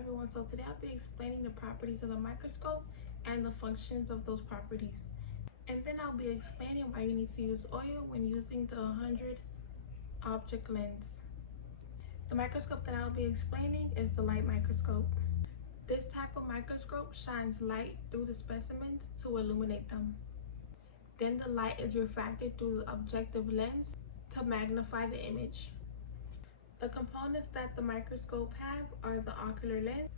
everyone, so today I'll be explaining the properties of the microscope and the functions of those properties. And then I'll be explaining why you need to use oil when using the 100 object lens. The microscope that I'll be explaining is the light microscope. This type of microscope shines light through the specimens to illuminate them. Then the light is refracted through the objective lens to magnify the image. The components that the microscope have are the ocular lens,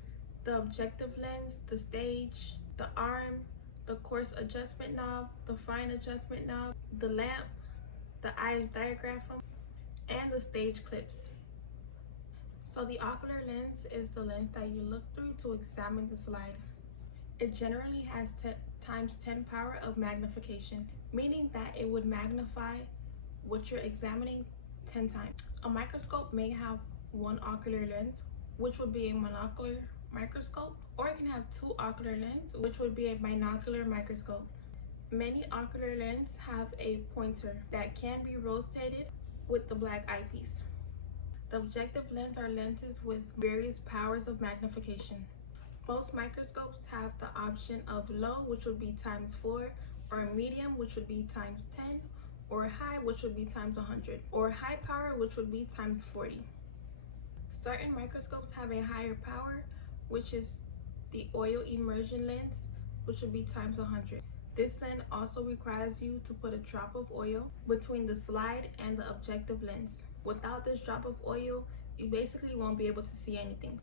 the objective lens, the stage, the arm, the coarse adjustment knob, the fine adjustment knob, the lamp, the iris diaphragm, and the stage clips. So the ocular lens is the lens that you look through to examine the slide. It generally has 10 times 10 power of magnification, meaning that it would magnify what you're examining 10 times. A microscope may have one ocular lens, which would be a monocular microscope, or it can have two ocular lenses, which would be a binocular microscope. Many ocular lenses have a pointer that can be rotated with the black eyepiece. The objective lens are lenses with various powers of magnification. Most microscopes have the option of low, which would be times 4, or medium, which would be times 10, or high, which would be times 100, or high power, which would be times 40. Certain microscopes have a higher power, which is the oil immersion lens, which would be times 100. This lens also requires you to put a drop of oil between the slide and the objective lens. Without this drop of oil, you basically won't be able to see anything.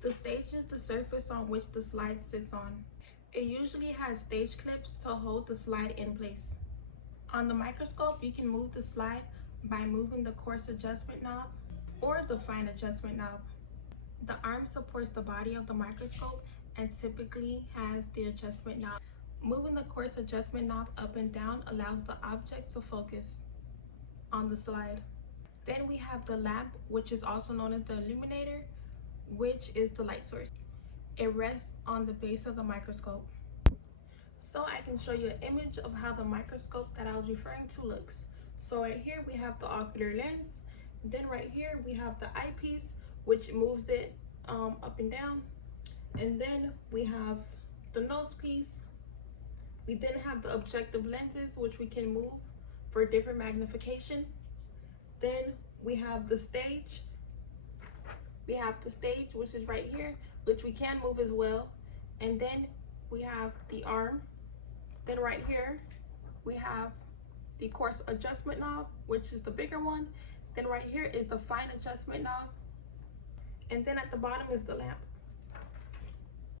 The stage is the surface on which the slide sits on. It usually has stage clips to hold the slide in place. On the microscope, you can move the slide by moving the coarse adjustment knob or the fine adjustment knob. The arm supports the body of the microscope and typically has the adjustment knob. Moving the coarse adjustment knob up and down allows the object to focus on the slide. Then we have the lamp, which is also known as the illuminator, which is the light source. It rests on the base of the microscope. So I can show you an image of how the microscope that I was referring to looks. So right here we have the ocular lens. Then right here we have the eyepiece, which moves it up and down. And then we have the nose piece. We then have the objective lenses, which we can move for different magnification. Then we have the stage. We have the stage, which is right here, which we can move as well. And then we have the arm. Then right here, we have the coarse adjustment knob, which is the bigger one. Then right here is the fine adjustment knob. And then at the bottom is the lamp.